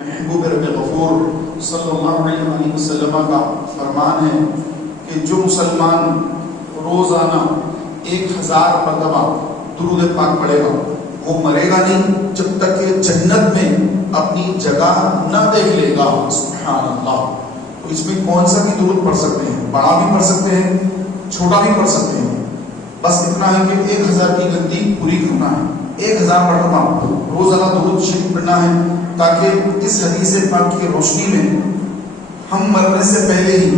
محبوب رب غفور صلی اللہ علیہ وسلم کا فرمان ہے کہ جو مسلمان روزانہ 1000 مرتبہ درود پاک پڑھے گا وہ مرے گا نہیں جب تک کہ جنت میں اپنی جگہ نہ دیکھ لے گا۔ سبحان اللہ۔ تو اس میں کون سا بھی درود پڑھ سکتے ہیں، بڑا بھی پڑھ سکتے ہیں، چھوٹا بھی پڑھ سکتے ہیں، بس اتنا ہے کہ 1000 کی گنتی پوری کرنا ہے، 1000 مرتبہ روزانہ درود شریف پڑھنا ہے، تاکہ اس حدیث پاک کی روشنی میں ہم مرنے سے پہلے ہی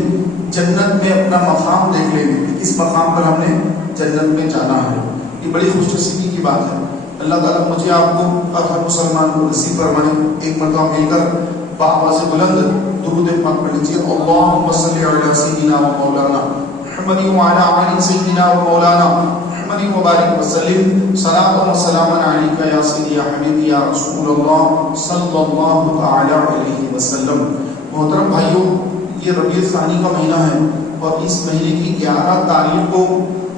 جنت میں اپنا مقام دیکھ لیں گے کہ کس مقام پر ہم نے جنت میں جانا ہے۔ یہ بڑی خوش نصیبی کی بات ہے۔ اللہ تعالیٰ مجھے آپ کو اور ہر مسلمان کو نصیب فرمائے ایک مرتبہ مل کر بآواز بلند درود پاک پڑھ لیجیے۔ اللہم صلی علی سیدنا و مولانا محمد وعلی آل سیدنا و مولانا محمد وبارک وسلم صلاۃ و سلام علیک یا سیدی یا حبیبی یا رسول اللہ صلی اللہ تعالی علیہ وسلم۔ محترم بھائیوں، یہ ربیع الثانی کا مہینہ ہے اور اس مہینے کی 11 تاریخ کو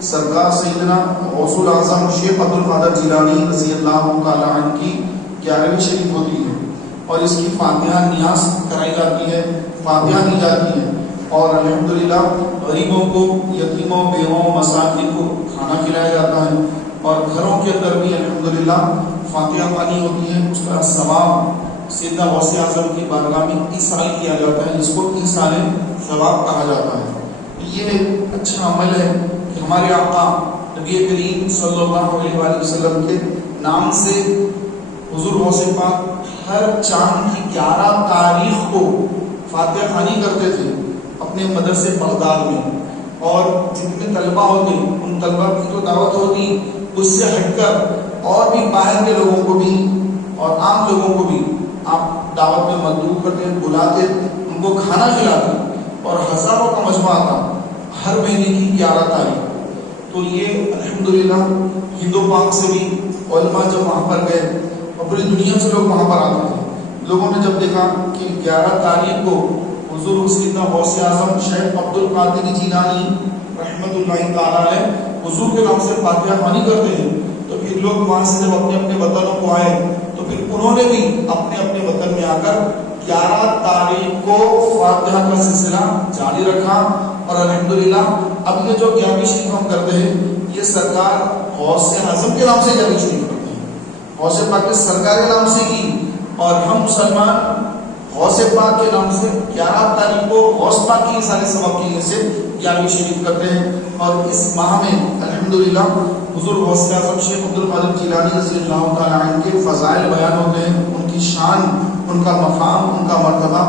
سرکار سیدنا غوث الاعظم شیخ عبد القادر جیلانی رضی اللہ تعالی عنہ کی 11ویں شریف ہوتی ہے اور اس کی فاتحہ نیاز کرائی جاتی ہے، فاتحہ دی جاتی ہے اور الحمدللہ غریبوں کو، یتیموں، بیووں، مساکین کو کھانا کھلایا جاتا ہے اور گھروں کے اندر بھی الحمدللہ فاتحہ خوانی ہوتی ہے۔ اس کا ثواب سیدنا غوث اعظم کی بارگاہ میں ایصال کیا جاتا ہے، جس کو ایصال ثواب کہا جاتا ہے۔ یہ اچھا عمل ہے کہ ہمارے آقا نبی کریم صلی اللہ علیہ وآلہ وسلم کے نام سے حضور غوث پاک ہر چاند کی 11 تاریخ کو فاتحہ خوانی کرتے تھے اپنے مدرسے بغداد میں، اور جتنے طلبہ ہوتے ان طلبہ کی تو دعوت ہوتی، اس سے ہٹ کر اور بھی باہر کے لوگوں کو بھی اور عام لوگوں کو بھی آپ دعوت میں مدعو کرتے، بلاتے، ان کو کھانا کھلاتے اور ہزاروں کا مجمع آتا ہر مہینے کی 11 تاریخ۔ تو یہ الحمدللہ ہندو پاک سے بھی علماء جب وہاں پر گئے اور پوری دنیا سے لوگ وہاں پر آتے تھے، لوگوں نے جب دیکھا کہ 11 تاریخ کو حضور سیدنا غوث اعظم شیخ عبد القادر جیلانی رحمۃ اللہ تعالی علیہ حضور کے نام سے فاتحہ خوانی کرتے ہیں، تو پھر لوگ وہاں سے جب اپنے اپنے وطنوں کو آئے تو پھر انہوں نے بھی اپنے اپنے وطن میں آ کر 11 تاریخ کو فاتحہ کا سلسلہ جاری رکھا اور الحمدللہ اب یہ جو 11ویں شریف ہم کرتے ہیں یہ سرکار غوث اعظم کے نام سے 11ویں شریف کرتے ہیں، غوث پاک کے سرکار کے نام سے کی، اور ہم مسلمان غوث پاک کے نام سے 11 تاریخ کو غوث پاک کی سارے ثواب کی وجہ سے 11ویں شریف کرتے ہیں۔ اور اس ماہ میں الحمدللہ حضور غوث اعظم شیخ عبد القادر جیلانی رضی اللہ تعالی عنہ کے فضائل بیان ہوتے ہیں، ان کی شان، ان کا مقام، ان کا مرتبہ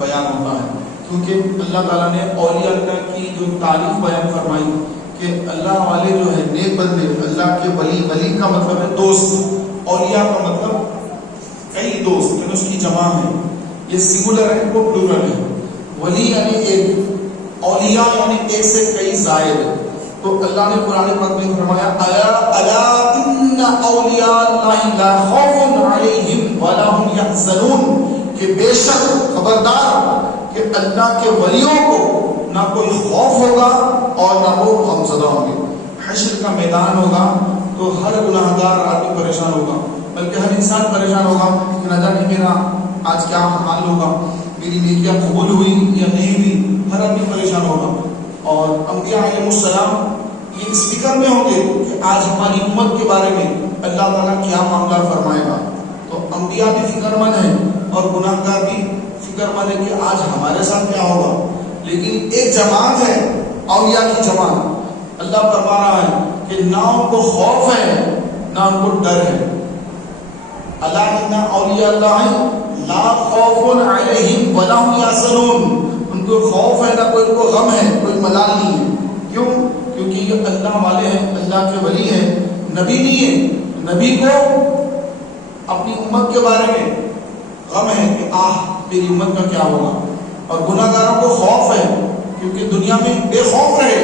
بیان ہوتا ہے، کیونکہ اللہ تعالیٰ نے اولیاء اللہ کی جو تعریف بیان فرمائی کہ اللہ والے جو ہے نیک بندے، اللہ کے ولی، ولی کا مطلب ہے دوست، اولیاء کا مطلب کئی دوست، یعنی اس کی جمع ہے، یہ سنگولر ہے، وہ پلورل ہے، ولی یعنی ایک، اولیاء یعنی ایک سے کئی زائد۔ تو اللہ نے قرآن پاک میں فرمایا الا ان اولیاء اللہ لا خوف علیہم ولا هم یحزنون، کہ بے شک خبردار کہ اللہ کے ولیوں کو نہ کوئی خوف ہوگا اور نہ وہ غمزدہ ہوں گے۔ حشر کا میدان ہوگا تو ہر گناہ گار آدمی پریشان ہوگا، بلکہ ہر انسان پریشان ہوگا کہ نہ جانے میرا آج کیا حال ہوگا، میری نیکیاں قبول ہوئی یا نہیں ہوئی، ہر آدمی پریشان ہوگا۔ اور انبیاء علیہ السلام یہ اس فکر میں ہوں گے کہ آج ہماری امت کے بارے میں اللہ تعالیٰ کیا معاملہ فرمائے گا۔ تو انبیاء بھی فکر مند ہیں اور گناہ گار بھی فکر مند ہے کہ آج ہمارے ساتھ کیا ہوگا، لیکن ایک جماعت ہے اولیاء کی جماعت، اللہ فرما رہا ہے کہ نہ ان کو خوف ہے نہ ان کو ڈر ہے۔ اللہ ان اولیاء اللہ لا خوف علیہم ولا هم یحزنون، ان کو خوف ہے نہ کوئی ان کو غم ہے، کوئی ملال نہیں ہے۔ کیوں؟ کیونکہ یہ اللہ والے ہیں، اللہ کے ولی ہیں، نبی نہیں ہے۔ نبی کو اپنی امت کے بارے میں غم ہے کہ میری امت کا کیا ہوگا، اور گناہ گاروں کو خوف ہے کیونکہ دنیا میں بے خوف رہے،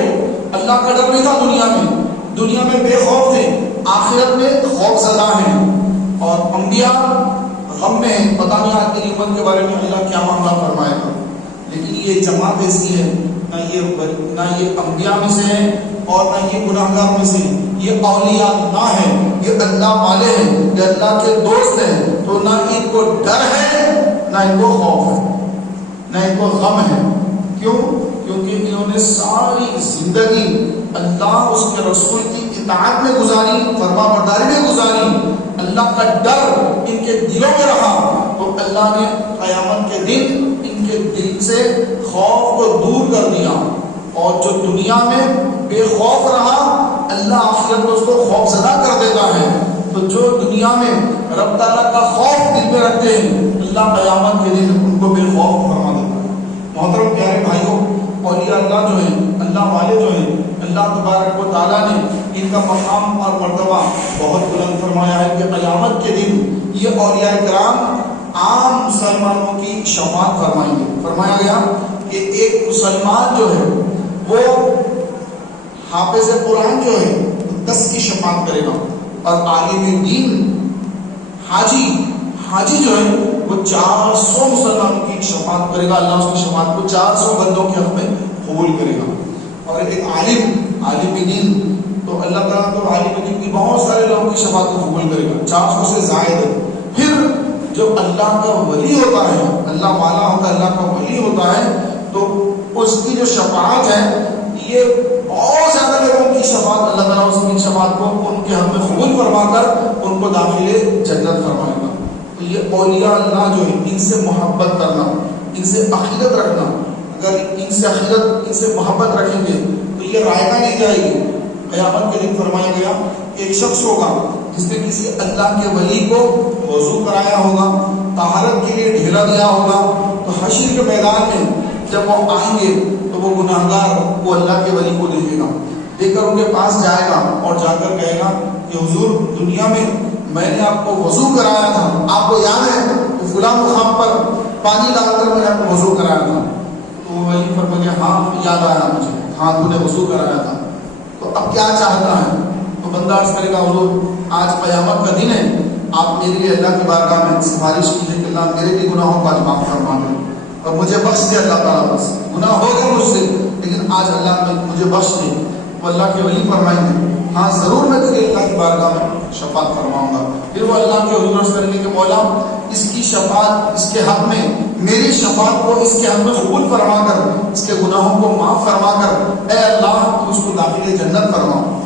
اللہ کا ڈر نہیں تھا دنیا میں بے خوف تھے، آخرت میں خوف زدہ ہیں۔ اور انبیاء غم میں ہیں، پتہ نہیں آج میری امت کے بارے میں اللہ کیا معاملہ فرمائے گا۔ لیکن یہ جماعت ایسی ہے، نہ یہ انبیاء میں سے ہیں اور نہ یہ گناہ گار میں سے ہیں، یہ اولیاء نہ ہیں، یہ اللہ والے ہیں، یہ اللہ کے دوست ہیں، تو نہ ان کو ڈر ہے نہ ان کو خوف ہے نہ ان کو غم ہے. کیوں؟ کیونکہ انہوں نے ساری زندگی اللہ اس کے رسول کی اطاعت میں گزاری، فرما برداری میں گزاری، اللہ کا ڈر ان کے دلوں میں رہا، تو اللہ نے قیامت کے دن ان کے دل سے خوف کو دور کر دیا. اور جو دنیا میں بے خوف رہا، اللہ آخرت میں اس کو خوف زدہ کر دیتا ہے. تو جو دنیا میں رب تعالیٰ کا خوف دل میں رکھتے ہیں، اللہ قیامت کے دن ان کو بے خوف فرما دیتا ہے. محترم پیارے بھائیوں، اولیاء اللہ جو ہیں، اللہ والے جو ہیں، اللہ تبارک و تعالیٰ نے ان کا مقام اور مرتبہ بہت بلند فرمایا ہے کہ قیامت کے دن یہ اولیاء کرام عام مسلمانوں کی شفاعت فرمائیں گے. فرمایا گیا کہ ایک مسلمان جو ہے وہ حافظ قرآن جو ہے 10 کی شفاعت کرے گا، اور عالم دین حاجی جو ہے وہ 400 مسلمانوں کی شفاعت کرے گا. اللہ اس کی شفاعت کو 400 بندوں کے حق میں قبول کرے گا. اور ایک عالم دین تو اللہ تعالیٰ تو عالم دین کی بہت سارے لوگوں کی شفاعت کو قبول کرے گا، 400 سے زائد. پھر جو اللہ کا ولی ہوتا ہے، اللہ والا ہوتا ہے، اللہ کا ولی ہوتا ہے، تو اس کی جو شفاعت ہے یہ بہت زیادہ لوگوں کی شفاعت، اللہ تعالیٰ اس کی شفاعت کو ان کے حق میں قبول فرما کر ان کو داخل جنت فرمائے گا. تو یہ اولیاء اللہ جو ہے ان سے محبت کرنا، ان سے عقیدت رکھنا، اگر ان سے محبت رکھیں گے تو یہ رائگاں نہیں جائے گی. قیامت کے دن فرمایا گیا ایک شخص ہوگا جس نے کسی اللہ کے ولی کو وضو کرایا ہوگا، طہارت کے لیے ڈھیلا دیا ہوگا، تو حشر کے میدان میں جب وہ آئیں گے تو وہ گناہگار وہ اللہ کے ولی کو دیکھے گا، دیکھ کر ان کے پاس جائے گا اور جا کر کہے گا کہ حضور دنیا میں نے آپ کو وضو کرایا تھا، آپ کو یاد ہے کہ فلاں مقام پر پانی ڈال کر میں نے آپ کو وضو کرایا تھا. تو وہ ولی فرمایا ہاں یاد آیا مجھے، ہاں تو نے وضو کرایا تھا، تو اب کیا چاہتا ہے؟ تو بندہ عرض کرے گا حضور آج قیامت کا دن ہے، آپ میرے لیے اللہ کی بارگاہ میں سفارش کیجیے کہ اللہ میرے بھی گناہوں کا معاف فرما دے اور مجھے بخش دے. اللہ تعالیٰ بس گناہ ہو گئے مجھ سے، لیکن آج اللہ میں مجھے بخش دے. وہ اللہ کے ولی فرمائیں گے ہاں ضرور میں تیرے اللہ کی بارگاہ میں شفاعت فرماؤں گا. پھر وہ اللہ کے حضور عرض کریں گے کہ مولا اس کی شفاعت، اس کے حق میں میری شفاعت کو اس کے حق میں قبول فرما کر اس کے گناہوں کو معاف فرما کر اے اللہ تو اس کو داخل جنت فرماؤ.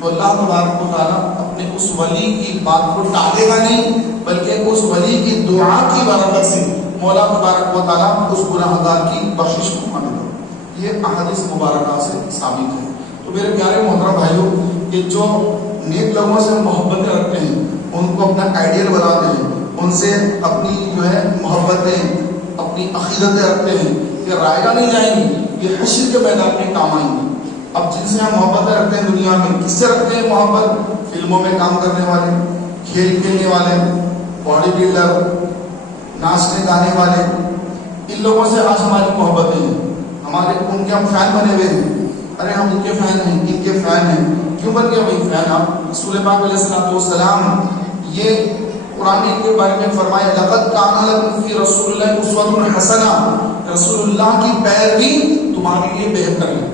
تو اللہ تبارک و تعالیٰ اپنے اس ولی کی بات کو ٹالے گا نہیں، بلکہ اس ولی کی دعا کی برکت سے مولا تبارک و تعالیٰ اس گناہگار کی بخشش فرما دے گا. یہ احادیث مبارکہ سے ثابت ہے. تو میرے پیارے محترم بھائیوں، کہ جو نیک لوگوں سے محبتیں رکھتے ہیں، ان کو اپنا آئیڈیل بناتے ہیں، ان سے اپنی جو ہے محبتیں، اپنی عقیدتیں رکھتے ہیں، یہ رائگاں نہیں جائیں گی، یہ حشر کے میدان میں کام آئیں گی. اب جن سے ہم محبتیں رکھتے ہیں دنیا میں، کس سے رکھتے ہیں محبت؟ فلموں میں کام کرنے والے، کھیل کھیلنے والے، باڈی بلڈر، ناچنے گانے والے، ان لوگوں سے آج ہماری محبتیں ہیں. ان کے ہم فین بنے ہوئے ہیں. ارے ہم ان کے فین ہیں، ان کے فین ہیں. کیوں بن گئے بھائی فین آپ؟ رسول پاک علیہ الصلوۃ والسلام یہ قرآن کے بارے میں فرمایا لقد کان لکم فی رسول اللہ اسوۃ حسنہ، رسول اللہ کی پیروی تمہارے لیے بہتر ہے.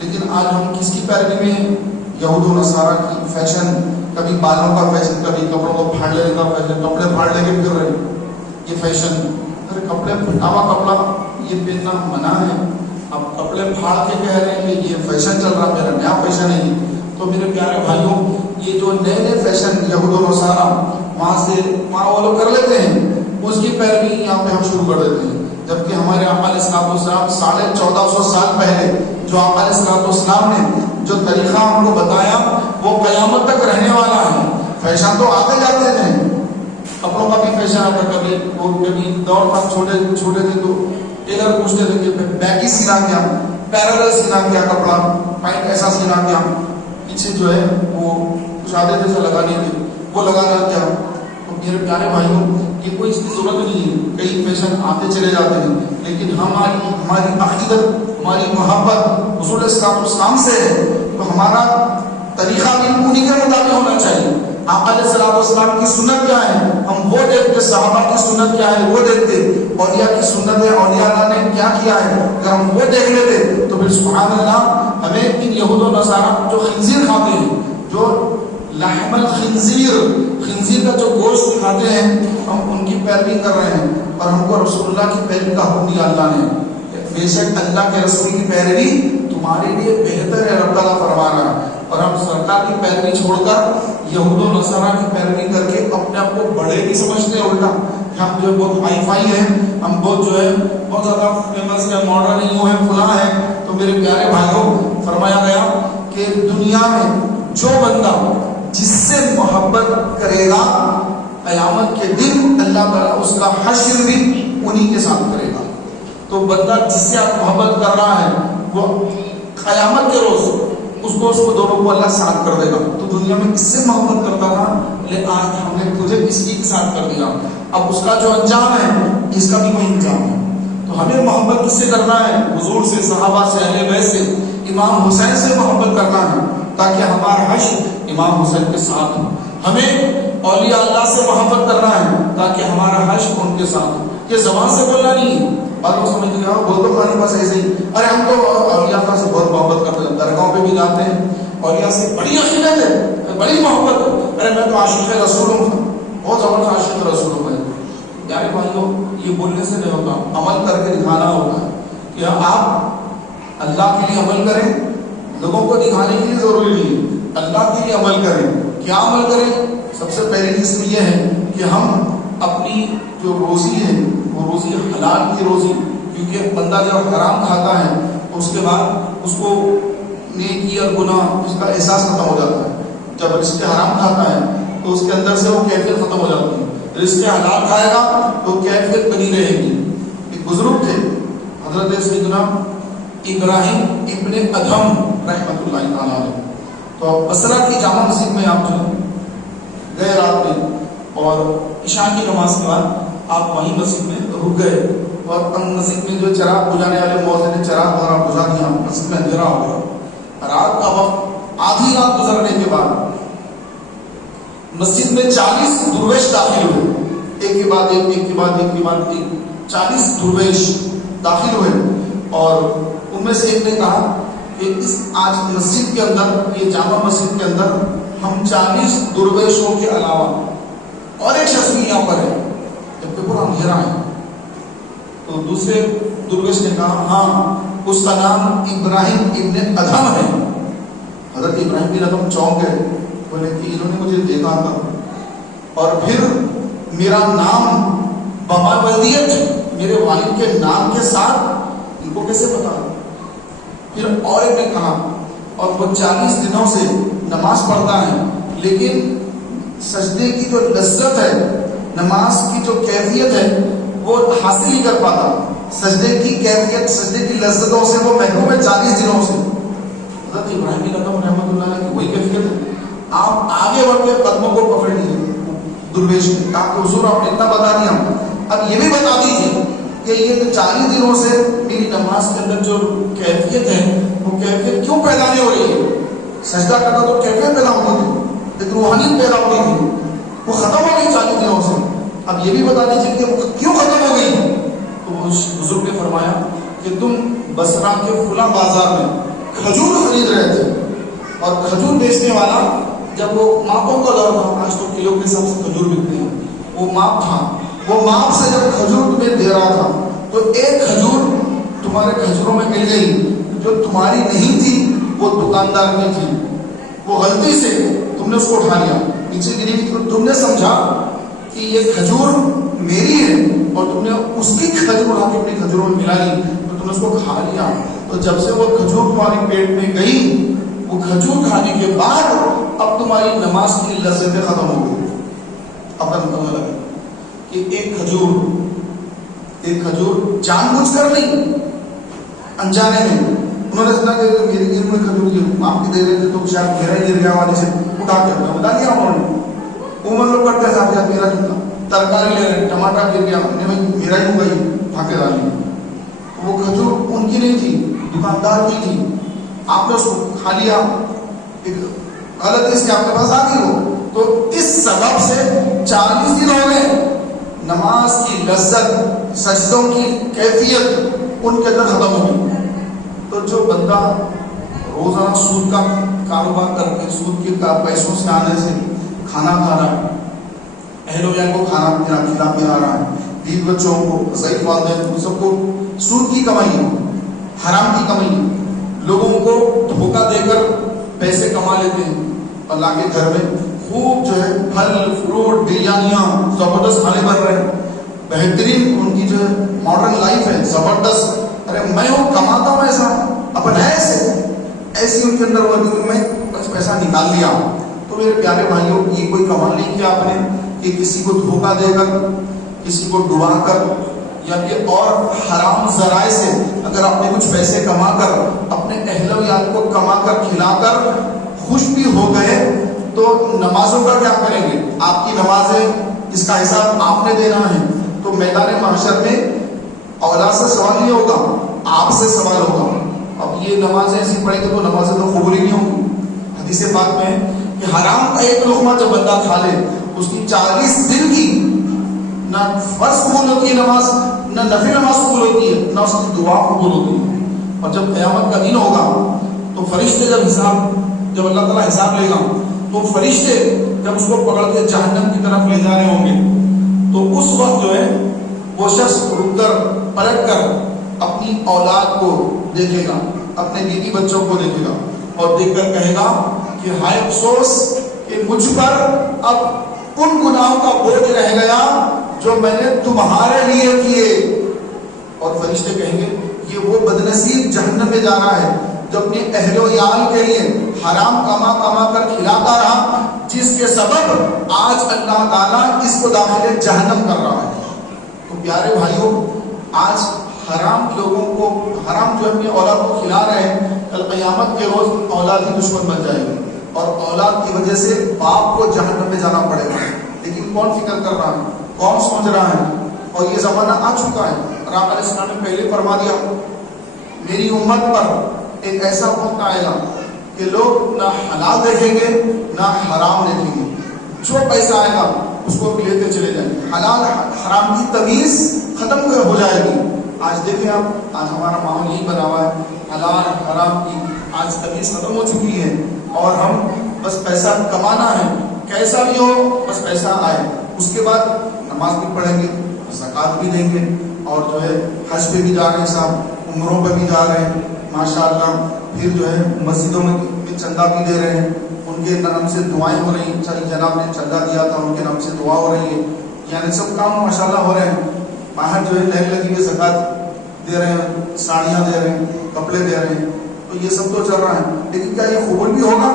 لیکن آج ہم کس کی پیروی میں ہیں؟ یہود و نصارہ کی فیشن، کبھی بالوں کا فیشن، کبھی کپڑوں کو پھاڑ لینے کا فیشن، کپڑے پھاڑ لے کے پھر رہے یہ فیشن. ارے کپڑے پھٹاوا کپڑا یہ پہننا منع ہے، اب کپڑے پھاڑ کے کہہ رہے ہیں کہ یہ فیشن چل رہا، میرا نیا فیشن ہے. تو میرے پیارے بھائیوں، یہ جو نئے نئے فیشن یہود و نصارہ وہاں وہ لوگ کر لیتے ہیں، اس کی پیروی یہاں پہ ہم شروع کر دیتے ہیں. جبکہ ہمارے آقا علیہ السلام 1450 سال پہلے جو آقا علیہ السلام نے جو طریقہ ہم کو بتایا وہ قیامت تک رہنے والا ہے. فیشن تو آتے جاتے ہیں، کپڑوں کا بھی فیشن آتا، کبھی دور تھا چھوٹے تھے تو ٹیلر پوچھتے تھے کہ بیگی سینا کیا، پیرل سینا کیا، کپڑا پینٹ ایسا سینا کیا، پیچھے جو ہے وہ کچھ آتے تھے لگانے کے، وہ لگانا کیا. تو میرے پیارے بھائیوں، یہ کوئی اس کی ضرورت نہیں ہے، کئی فیشن آتے چلے جاتے ہیں، لیکن ہماری عقیدت، ہماری محبت رسول اسلام سے ہے، تو ہمارا طریقہ بھی انہیں کے مطابق ہونا چاہیے. آقا علیہ السلام کی سنت کیا ہے ہم وہ دیکھتے، صحابہ کی سنت کیا ہے وہ دیکھتے، اولیاء کی سنت ہے، اولیاء اللہ نے کیا کیا ہے اگر ہم وہ دیکھ لیتے تو پھر سبحان اللہ ہمیں ان یہود و نصارہ جو خنزیر کھاتے ہیں، جو لحم الخنزیر، خنزیر کا جو گوشت کھاتے ہیں ہم ان کی پیروی کر رہے ہیں، اور ہم کو رسول اللہ کی پیروی کا حکم دیا اللہ نے، بے شک اللہ کے رسول کی پیروی تمہارے لیے بہتر ہے، رب تعالیٰ فرما رہا ہے۔ اور ہم سرکار کی پیروی چھوڑ کر یہود و نصارہ کی پیروی کر کے اپنے آپ کو بڑے بھی سمجھتے ہیں، الٹا ہم جو بہت ہائی فائی ہیں، ہم بہت جو ہے بہت زیادہ فیمس ہے، ماڈرن یوں ہے، فلاں ہے۔ تو میرے پیارے بھائیوں، فرمایا گیا کہ دنیا میں جو بندہ جس سے محبت کرے گا قیامت کے دن اللہ تعالیٰ اس کا حشر بھی انہی کے ساتھ کرے گا۔ تو بندہ جس سے آپ محبت کر رہا ہے وہ قیامت کے روز اس دوست کو دونوں کو اللہ ساتھ کر دے گا۔ تو دنیا میں کس سے محبت کرتا تھا، لیکن آج ہم نے تجھے اس کی ساتھ کر دیا، اب اس کا جو انجام ہے اس کا بھی کوئی انجام ہے۔ تو ہمیں محبت کس سے کرنا ہے؟ حضور سے، صحابہ سے، اہل بیت سے، امام حسین سے محبت کرنا ہے تاکہ ہمارا حشر امام حسین کے ساتھ ہو۔ ہمیں اولیاء اللہ سے محبت کرنا ہے تاکہ ہمارا حشر ان کے ساتھ ہو۔ یہ زبان سے بولنا نہیں ہے، اور لوگ سمجھتے ہیں بول تو خالی بس ایسے ہی، ارے ہم تو اولیاء اللہ سے بہت محبت کرتے ہیں، درگاہوں پہ بھی جاتے ہیں، اولیاء سے بڑی عقیدت ہے، بڑی محبت ہے، ارے میں تو عاشق رسول ہوں، بہت زبردست عاشق رسول ہوں۔ پیارے بھائیوں، یہ بولنے سے نہیں ہوتا، عمل کر کے دکھانا ہوگا کہ آپ اللہ کے لیے عمل کریں، لوگوں کو دکھانے کے لیے ضروری نہیں، اللہ کے لیے عمل کریں۔ کیا عمل کریں؟ سب سے پہلی قسم یہ ہے کہ ہم اپنی جو روزی ہے وہ روزی حلال کی روزی، کیونکہ بندہ جب حرام کھاتا ہے تو اس کے بعد اس کو نیکی اور گناہ اس کا احساس ختم ہو جاتا ہے۔ جب رزق حرام کھاتا ہے تو اس کے اندر سے وہ کیفیت ختم ہو جاتی ہے، رزق حلال کھائے گا تو کیفیت بنی رہے گی۔ ایک بزرگ تھے حضرت سیدنا ابراہیم ابن ادھم رحمۃ اللہ تعالیٰ علیہ، تو بصرہ کی جامع مسجد میں آپ جو گئے رات میں، اور عشاء کی نماز کے بعد آپ وہیں مسجد میں رک گئے، اور مسجد میں جو چراغ بجھانے والے مؤذن نے چراغ وغیرہ بجھا دیا، مسجد میں اندھیرا ہو گیا۔ رات کا وقت آدھی رات گزرنے کے بعد مسجد میں 40 درویش داخل ہوئے، ایک کے بعد ایک، ایک کے بعد ایک کے بعد ایک، 40 درویش داخل ہوئے، اور ان میں سے ایک نے کہا کہ اس آج مسجد کے اندر، یہ جامع مسجد کے اندر ہم 40 درویشوں کے علاوہ اور ایک شخص بھی یہاں پر ہے، جبکہ پورا اندھیرا ہے۔ تو دوسرے درویش نے کہا ہاں، اس کا نام ابراہیم ابن ادھم ہے۔ حضرت ابراہیم بن ادھم چونک گئے، بولے کہ انہوں نے مجھے دیکھا تھا، اور پھر میرا نام بابادیت میرے والد کے نام کے ساتھ ان کو کیسے پتا؟ پھر اور ایک نے کہا، اور وہ 40 دنوں سے نماز پڑھتا ہے، لیکن سجدے کی جو لذت ہے، نماز کی جو کیفیت ہے وہ حاصل نہیں کر پاتا، سجدے کی کیفیت، سجدے کی لذتوں سے وہ محروم ہے 40 دنوں سے۔ حضرت ابراہیم بن ادھم رحمۃ اللہ علیہ کی وہی کیفیت ہے۔ آپ آگے بڑھ کے قدموں کو پکڑ لیجیے درویش نے کہا کہ حضور آپ نے اتنا بتا دیا، اب یہ بھی بتا دیجیے کہ یہ 40 دنوں سے میری نماز کے اندر جو کیفیت ہے وہ کیفیت کیوں پیدا نہیں ہو رہی ہے؟ سجدہ کرنا تو کیفیت پیدا ہوتی تھی، لیکن روحانیت پیدا ہوتی تھی، وہ ختم ہو گئی 40 دنوں سے، اب یہ بھی بتا دیجیے کہ وہ کیوں ختم ہو گئی؟ تو اس بزرگ نے فرمایا کہ تم بصرہ کے فلاں بازار میں کھجور خرید رہے تھے، اور کھجور بیچنے والا جب وہ ماپوں کا دور تھا، آج تو کلو کے حساب سے کھجور بکتے ہیں، وہ ماپ تھا، وہ ماپ سے جب کھجور تمہیں دے رہا تھا تو ایک کھجور تمہارے کھجوروں میں مل گئی جو تمہاری نہیں تھی، وہ دکاندار کی تھی، وہ غلطی سے تم نے اس کو اٹھا لیا، نیچے گری، تو تم نے سمجھا کہ یہ کھجور میری ہے، اور تم نے اس کی کھجور اٹھا کے اپنی کھجوروں میں ملا لی، تو تم نے اس کو کھا لیا۔ تو جب سے وہ کھجور تمہارے پیٹ میں گئی، وہ کھجور کھانے کے بعد اب تمہاری نماز کی لذتیں ختم ہو گئی۔ اب پتہ لگا کہ ایک کھجور جان بوجھ کر نہیں، انجانے میں انہوں نے سنا کہ میرے گھر میں کھجور کی آپ کی دے رہے تھے تو شاید میرا ہی گر گیا، والے سے اٹھا کے بتا دیا انہوں نے۔ عمر لوگ کرتے ہیں صاحب میرا جملہ، ترکاری لے رہے، ٹماٹر گر گیا، میرا ہی ہوگا ہی، پھانکے ڈالی۔ وہ کھجور ان کی نہیں تھی، دکاندار کی تھی، آپ نے اس کو کھا لیا، غلطی سے آپ کے پاس آ گئی ہو، تو اس سبب سے 40 دن ہو گئے، نماز کی لذت، سجدوں کی کیفیت ان کے اندر ختم ہو گئی۔ تو جو بندہ روزانہ سود کا کاروبار کر کے سود کے پیسوں سے آنے سے کھانا کھا رہا ہے، اہل و عیال کو کھانا پینا کھلا پلا رہا ہے، بیوی بچوں کو، ضعیف والدین کو، سب کو سود کی کمائی ہے، حرام کی کمائی ہے. لوگوں کو دھوکہ دے کر پیسے کما لیتے ہیں اور لا کے گھر میں خوب جو ہے پھل فروٹ بریانیاں زبردست کھانے بن رہے ہیں، بہترین ان کی جو ہے ماڈرن لائف ہے زبردست. ارے میں ہوں کماتا ہوں ایسا اپن ہے ایسی ان کے اندر وہ میں بس پیسہ نکال لیا. تو میرے پیارے بھائیوں یہ کوئی کمال نہیں کیا آپ نے کہ کسی کو دھوکہ دے کر کسی کو ڈبا کر یا کہ اور حرام ذرائع سے اگر آپ نے کچھ پیسے کما کر اپنے اہل و عیال کو کما کر کھلا کر خوش بھی ہو گئے تو نمازوں کا کیا کریں گے؟ آپ کی نمازیں اس کا حساب آپ نے دینا ہے. تو میدان محشر میں اولاد سے سوال نہیں ہوگا، آپ سے سوال ہوگا. اب یہ نمازیں ایسی پڑھیں گے تو نمازیں تو قبول ہی نہیں ہوں گی. حدیث پاک میں ہے کہ حرام کا ایک لقمہ جب بندہ کھا لے اس کی 40 دن کی نہ فرض قبول ہوتی ہے نماز، نہ نفل نماز قبول ہوتی ہے، نہ اس کی دعا قبول ہوتی ہے. اور جب قیامت کا دن ہوگا تو فرشتے جب اللہ تعالیٰ حساب لے گا تو فرشتے جب اس کو پکڑ کے جہنم کی طرف لے جا رہے ہوں گے تو اس وقت جو ہے وہ شخص رک کر پلٹ کر اپنی اولاد کو دیکھے گا، اپنے بیوی بچوں کو دیکھے گا اور دیکھ کر کہے گا کہ ہائے افسوس کہ مجھ پر اب ان گناہوں کا بوجھ رہ گیا جو میں نے تمہارے لیے کیے. اور فرشتے کہیں گے یہ وہ بدنصیب جہنم میں جا رہا ہے جو اپنے اہل و عیال کے لیے حرام کما کر کھلاتا رہا، جس کے سبب آج اللہ تعالیٰ اس کو داخل جہنم کر رہا ہے. تو پیارے بھائیوں آج حرام لوگوں کو حرام جو اپنی اولاد کو کھلا رہے ہیں، کل قیامت کے روز اولاد ہی دشمن بن جائے گی اور اولاد کی وجہ سے باپ کو جہنم میں جانا پڑے گا. لیکن کون فکر کر رہا ہے، کون سوچ رہا ہے؟ اور یہ زمانہ آ چکا ہے. اور آپ علیہ السلام نے پہلے فرما دیا میری امت پر ایک ایسا وقت آئے گا کہ لوگ نہ حلال دیکھیں گے نہ حرام دیکھیں گے، جو پیسہ آئے گا اس کو لیتے چلے جائیں گے. حلال حرام کی تمیز ختم ہو جائے گی. آج دیکھیں آپ آج ہمارا ماحول یہی بنا ہوا ہے، حلال حرام کی آج تمیز ختم ہو چکی ہے اور ہم بس پیسہ کمانا ہے، کیسا بھی ہو بس پیسہ آئے. اس کے بعد نماز بھی پڑھیں گے، زکوٰۃ بھی دیں گے اور جو ہے حج پہ بھی جا رہے ہیں صاحب، عمروں پہ بھی جا رہے ہیں ماشاء اللہ. پھر جو ہے مسجدوں میں چندہ بھی دے رہے ہیں، ان کے نام سے دعائیں ہو رہی ہیں. چاہیے جناب نے چندہ دیا تھا ان کے نام سے دعا ہو رہی ہے، یعنی سب کام ماشاء اللہ ہو رہے ہیں. باہر جو ہے لہر لگی ہوئی زکوٰۃ دے رہے ہیں، ساڑیاں دے رہے ہیں، کپڑے دے رہے ہیں. تو یہ سب تو چل رہا ہے، لیکن کیا یہ قبول بھی ہوگا؟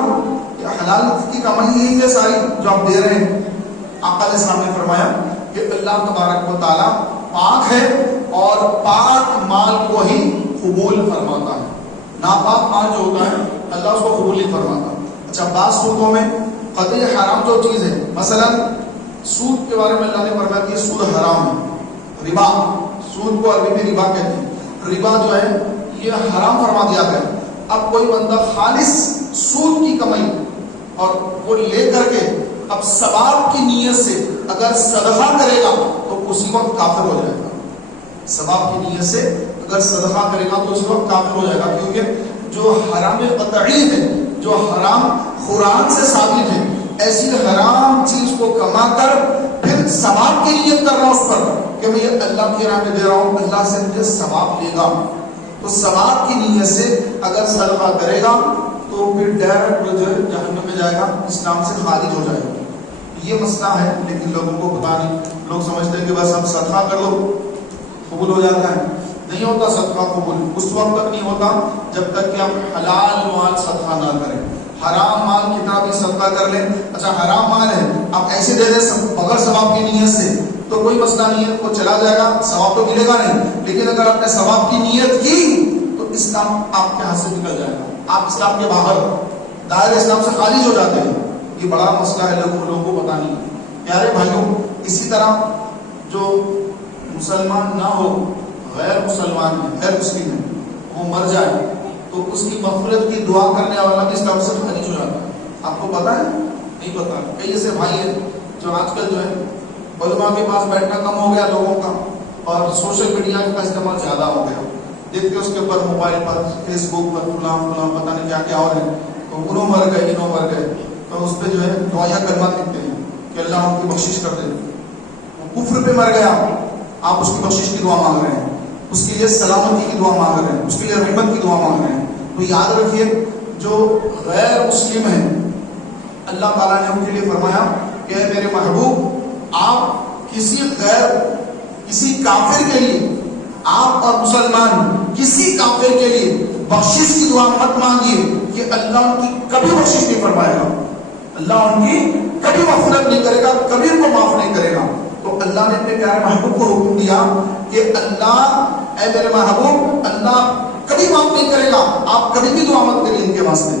کہ حلال کی کمائی یہی ہے ساری جو آپ دے رہے ہیں. آقا علیہ السلام نے فرمایا کہ اللہ تبارک و تعالیٰ پاک ہے اور پاک مال کو ہی قبول فرماتا ہے. ناپاک مال جو ہوتا ہے اللہ اس کو قبول نہیں فرماتا. اچھا بعض صورتوں میں قطعی حرام جو چیز ہے، مثلا سود کے بارے میں اللہ نے فرمایا کہ سود حرام ہے. ربا، سود کو عربی میں ربا کہتے ہیں. ربا جو ہے یہ حرام فرما دیا گیا. اب کوئی بندہ خالص سود کی کمائی اور وہ لے کر کے اب ثواب کی نیت سے اگر صدقہ کرے گا تو اسی وقت کافر ہو جائے گا. ثواب کی نیت سے اگر صدقہ کرے گا تو اسی وقت کافر ہو جائے گا، کیونکہ جو حرام قطعی ہے، جو حرام قرآن سے ثابت ہے، ایسی حرام چیز کو کما کر پھر ثواب کی نیت کر رہا ہوں اس پر کہ میں یہ اللہ کی راہ میں دے رہا ہوں، اللہ سے مجھے ثواب لے گا. تو ثواب کی نیت سے اگر صدقہ کرے گا تو پھر ڈائریکٹ جو ہے جہنم میں جائے گا، اسلام سے خارج ہو جائے گا. یہ مسئلہ ہے لیکن لوگوں کو پتا نہیں. لوگ سمجھتے ہیں کہ بس ہم صدقہ کر لو قبول ہو جاتا ہے. نہیں ہوتا صدقہ قبول، اس وقت تک نہیں ہوتا جب تک کہ آپ حلال مال صدقہ نہ کریں. حرام مال کتنا بھی صدقہ کر لیں، اچھا حرام مال ہے آپ ایسے دے دیں بغیر ثواب کی نیت سے تو کوئی مسئلہ نہیں ہے، وہ چلا جائے گا، ثواب تو ملے گا نہیں. لیکن اگر آپ نے ثواب کی نیت کی تو اسلام آپ کے ہاتھ سے نکل جائے گا، آپ اسلام کے باہر دائرہ اسلام سے خارج ہو جاتے ہیں. یہ بڑا مسئلہ ہے، لوگوں کو پتا نہیں. پیارے بھائیوں اسی طرح جو مسلمان نہ ہو، غیر مسلمان ہے، غیر مسلم ہے، وہ مر جائے تو اس کی مغفرت کی دعا کرنے والا بھی اسلام سے خارج ہو جاتا ہے. آپ کو پتا ہے؟ نہیں پتا. کئی ایسے بھائی ہیں جو آج کل جو ہے علماء کے پاس بیٹھنا کم ہو گیا لوگوں کا اور سوشل میڈیا کا استعمال زیادہ ہو گیا. دیکھتے اس کے اوپر موبائل پر فیس بک پر فلاں فلاں پتہ نہیں کیا کیا اور ہے، تو انہوں مر گئے انہوں مر گئے، تو اس پہ جو ہے دعائیں کلمات لکھتے ہیں کہ اللہ ان کی بخشش کر دے. وہ کفر پہ مر گیا، آپ اس کی بخشش کی دعا مانگ رہے ہیں، اس کے لیے سلامتی کی دعا مانگ رہے ہیں، اس کے لیے رحمت کی دعا مانگ رہے ہیں. تو یاد رکھیے جو غیر مسلم ہیں اللہ تعالیٰ نے ان کے لیے فرمایا کہ اے میرے محبوب آپ کسی کافر کے لیے، آپ اور مسلمان کسی کافر کے لیے بخشش کی دعا مت مانگیے کہ اللہ ان کی کبھی بخشش نہیں فرمائے گا، اللہ ان کی کبھی مغفرت نہیں کرے گا، کبھی ان کو معاف نہیں کرے گا. تو اللہ نے اپنے پیارے محبوب کو حکم دیا کہ اللہ اے میرے محبوب اللہ کبھی معاف نہیں کرے گا، آپ کبھی بھی دعا مت کریے ان کے واسطے.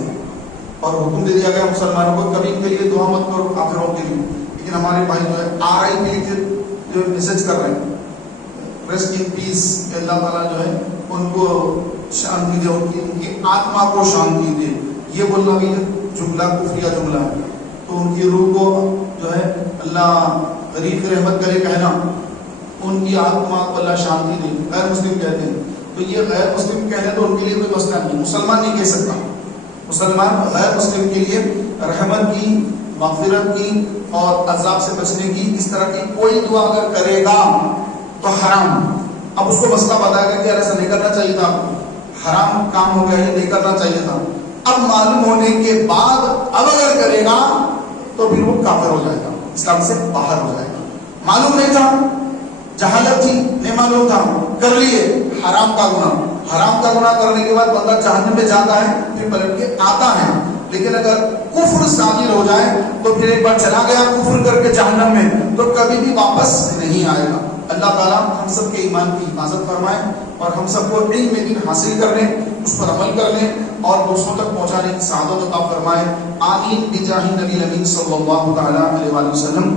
اور حکم دے دیا گیا مسلمانوں کو کبھی ان کے لیے دعا مت کرو کافروں کے لیے. لیکن ہمارے بھائی جو ہے RIP لکھ جو میسج کر رہے ہیں، ریسٹ ان پیس، کہ اللہ تعالیٰ جو ہے ان کو شانتی دے، ان کی آتما کو شانتی دے. یہ بولنا بھی جملہ کفریہ جملہ ہے، تو ان کی روح کو جو ہے اللہ غریب کی رحمت کرے کہنا، ان کی آتما کو اللہ شانتی دے، غیر مسلم کہتے ہیں. تو یہ غیر مسلم کہنے تو ان کے لیے کوئی مسئلہ نہیں، مسلمان نہیں کہہ سکتا. مسلمان غیر مسلم کے لیے رحمت کی، مغفرت کی اور عذاب سے بچنے کی اس طرح کی کوئی دعا اگر کرے گا تو حرام. اب اس کو مسئلہ بتایا گیا کہ ایسا نہیں کرنا چاہیے تھا، حرام کام ہو گیا، یہ نہیں کرنا چاہیے تھا. اب معلوم ہونے کے بعد اب اگر کرے گا تو پھر وہ کافر ہو جائے گا، اسلام سے باہر ہو جائے گا. معلوم نہیں تھا، جہالت تھی، نہیں معلوم تھا، کر لیے حرام کا گناہ. حرام کا گناہ کرنے کے بعد بندہ جہنم میں جاتا ہے، پھر پلٹ کے آتا ہے. لیکن اگر کفر شامل ہو جائے تو پھر ایک بار چلا گیا کفر کر کے جہنم میں تو کبھی بھی واپس نہیں آئے گا. اللہ تعالیٰ ہم سب کے ایمان کی حفاظت فرمائے اور ہم سب کو علم دین حاصل کرنے، اس پر عمل کرنے اور دوسروں تک پہنچانے کی سعادت عطا فرمائے. آمین بجاہ نبی الامین صلی اللہ تعالیٰ علیہ وسلم.